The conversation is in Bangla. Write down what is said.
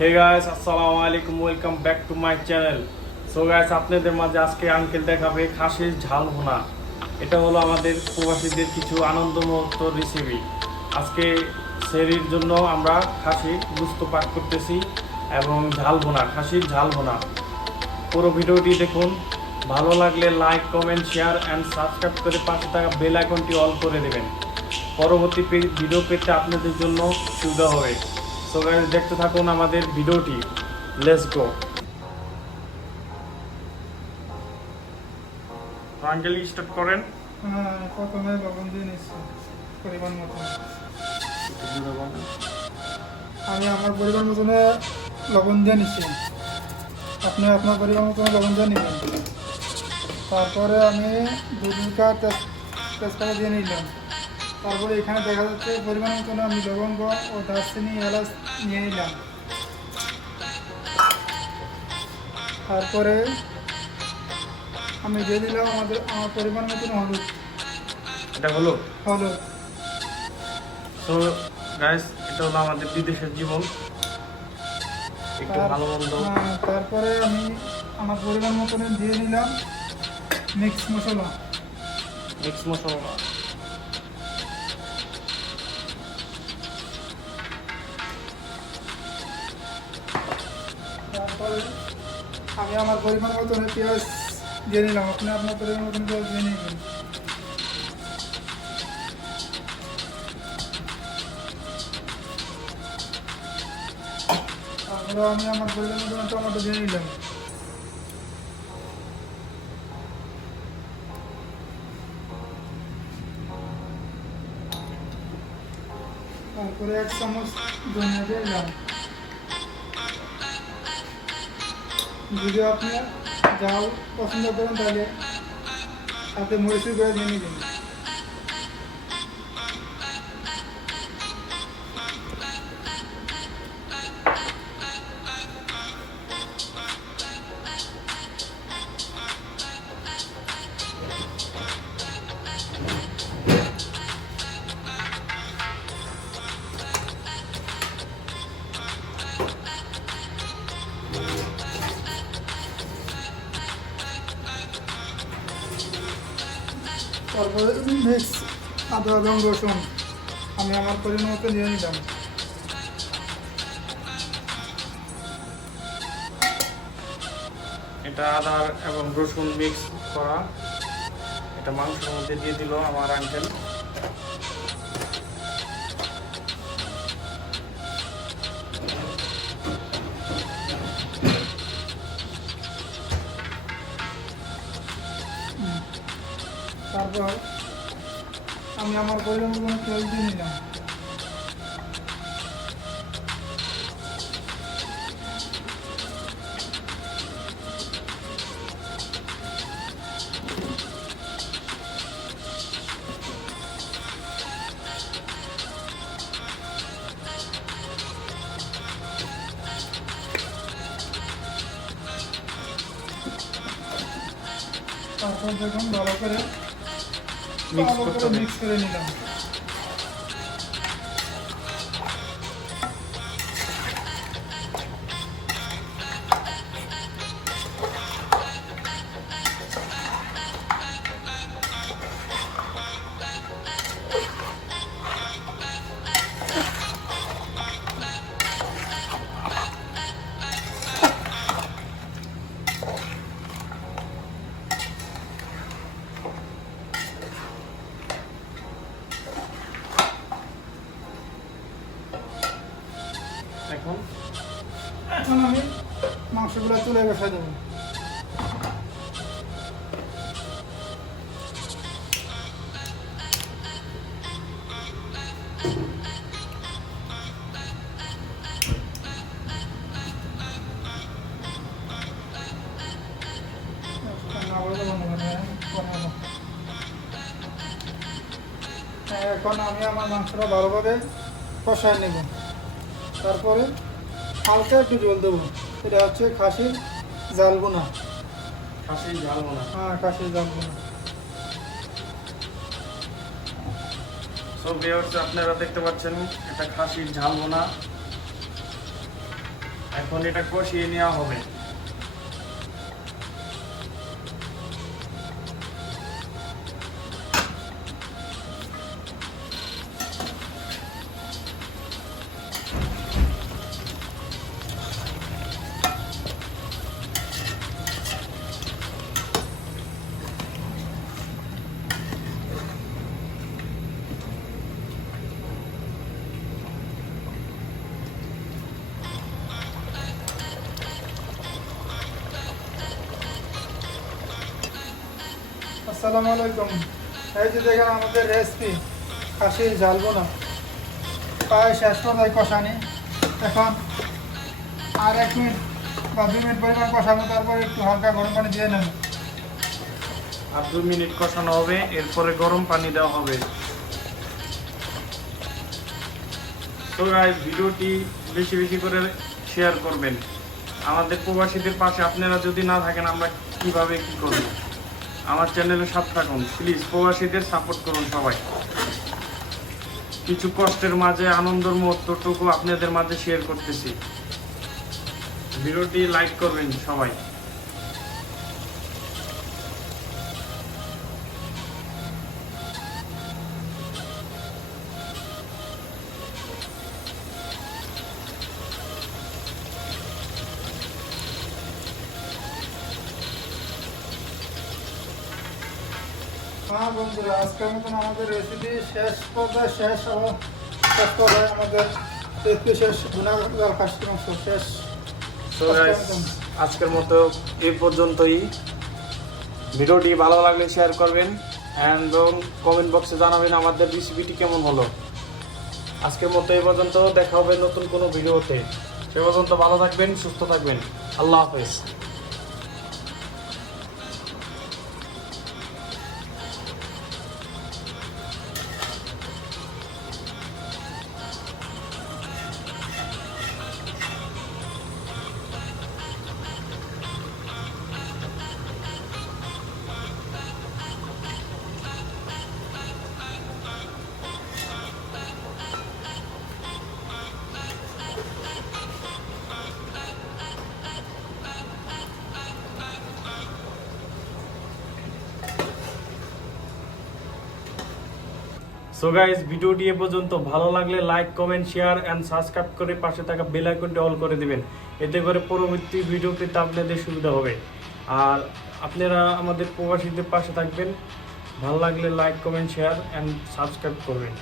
হে গাইস, আসসালামু আলাইকুম, welcome back to my channel. So guys, আপনাদের মাঝে আজকে আঙ্কেল দেখাবে খাসির ঝাল ভুনা। এটা হলো আমাদের প্রবাসীদের কিছু আনন্দ মুহূর্ত রেসিপি। আজকে সেহরির জন্য আমরা খাসি গুস্ত পাক করতেছি এবং ঝাল ভুনা, খাসির ঝাল ভুনা। পুরো ভিডিওটি দেখুন। ভালো লাগলে like, comment, share and subscribe করে পাশে থাকা বেল আইকনটি অল করে দেবেন। পরবর্তী ভিডিও পেতে আপনাদের জন্য সুবিধা হবে। সো গাইস, দেখতে থাকুন আমাদের ভিডিওটি। Let's go. আঙ্কেল স্টার্ট করেন। প্রথমে লবণ দিয়ে নিচ্ছি পরিমাণ মতো। আমি আমার পরিমাণ মতনে লবণ দিয়ে নিচ্ছি, আপনি আপনার পরিমাণ মতন লবণ দিয়ে নেবেন। তারপরে আমি দুটা তেজপাতা দিয়ে নিলাম। তারপরে এখানে দেখা যাচ্ছে পরিমাণ মতন আমি লবঙ্গ ও দারচিনি, এলাচ নিয়ে নিলাম। তারপরে আমি দিয়ে দিলাম আমার পরিমাণ মতন হলুদ। এটা হলো হলুদ। সো গাইস, এটা হলো আমাদের বিদেশের জীবন, একটু ভালো মন্দ। তারপরে আমি আমার পরিমাণ মতন দিয়ে নিলাম মিক্স মশলা। তারপরে আমি আমার পরিমাণ মতন পেঁয়াজ দিয়ে নিলাম, আপনি আপনার পরিমাণ মতন পেঁয়াজ দিয়ে নিবেন। তারপরে আমি আমার পরিমাণ মতন টমেটো দিয়ে নিলাম। তারপরে 1 চামচ ধনিয়া দিয়ে দিলাম। যদি আপনি ঝাল পছন্দ করেন তাহলে সাথে মরিচের গুঁড়া দিয়ে নেবেন। তারপরে মিক্স আদা এবং রসুন আমি আমার পরিমাণ মতো নিয়ে নিলাম। এটা আদা এবং রসুন মিক্স করা, এটা মাংসের মধ্যে দিয়ে দিল আমার আঙ্কেল। তারপর আমি আমার পরিমাণ মতো তেল দিয়ে নিলাম। তারপর দেখুন ভালো করে মিক্স করে নিলাম। এখন আমি মাংসগুলো চুলায় বসাই দেবো। এখন আমি আমার মাংসটা ভালোভাবে কষায় নেব। তারপরে হালকা একটু জল দেবো। এটা হচ্ছে খাসির ঝাল ভুনা। হ্যাঁ, খাসির ঝাল ভুনা। সো ভিউয়ার্স, আপনারা দেখতে পাচ্ছেন এটা খাসির ঝাল ভুনা। এখন এটা কষিয়ে নেওয়া হবে। আসসালামু আলাইকুম। এই যে দেখেন আমাদের রেসিপি খাসির ঝাল বোনা প্রায় শেষ পর্যায়ে কষানি। এখন আর 1 মিনিট বা 2 মিনিট পরিমাণ কষানো, তারপর একটু হালকা গরম পানি দিয়ে নেব। আর 2 মিনিট কষানো হবে, এরপরে গরম পানি দেওয়া হবে। তো গাইস, ভিডিওটি বেশি বেশি করে শেয়ার করবেন। আমাদের প্রবাসীদের পাশে আপনারা যদি না থাকেন আমরা কিভাবে কি করব। আমার চ্যানেলে সাথে থাকুন প্লিজ, প্রবাসীদের সাপোর্ট করুন সবাই। কিছু কষ্টের মাঝে আনন্দের মুহূর্তটুকু আপনাদের মাঝে শেয়ার করতেছি। ভিডিওটি লাইক করবেন সবাই। হ্যাঁ বন্ধুরা, আজকের মতন আমাদের রেসিপি শেষ পর্যায়ে আমাদের রেসিপি শেষ। বোনা জাল খাসির মাংস শেষ। তো গাইস, আজকের মতো এই পর্যন্তই। ভিডিওটি ভালো লাগলে শেয়ার করবেন অ্যান্ড কমেন্ট বক্সে জানাবেন আমাদের রেসিপিটি কেমন হলো। আজকের মতো এই পর্যন্ত, দেখা হবে নতুন কোনো ভিডিওতে। সে পর্যন্ত ভালো থাকবেন, সুস্থ থাকবেন। আল্লাহ হাফেজ। সো গাইস, ভিডিওটি এ পর্যন্ত। ভালো লাগলে like, comment, share and subscribe করে পাশে থাকা বেল আইকনটি অল করে দিবেন। এতে করে পরবর্তী ভিডিও পেতে আপনাদের সুবিধা হবে। আর আপনারা আমাদের প্রবাসীদের পাশে থাকবেন। ভালো লাগলে like, comment, share and subscribe করবেন।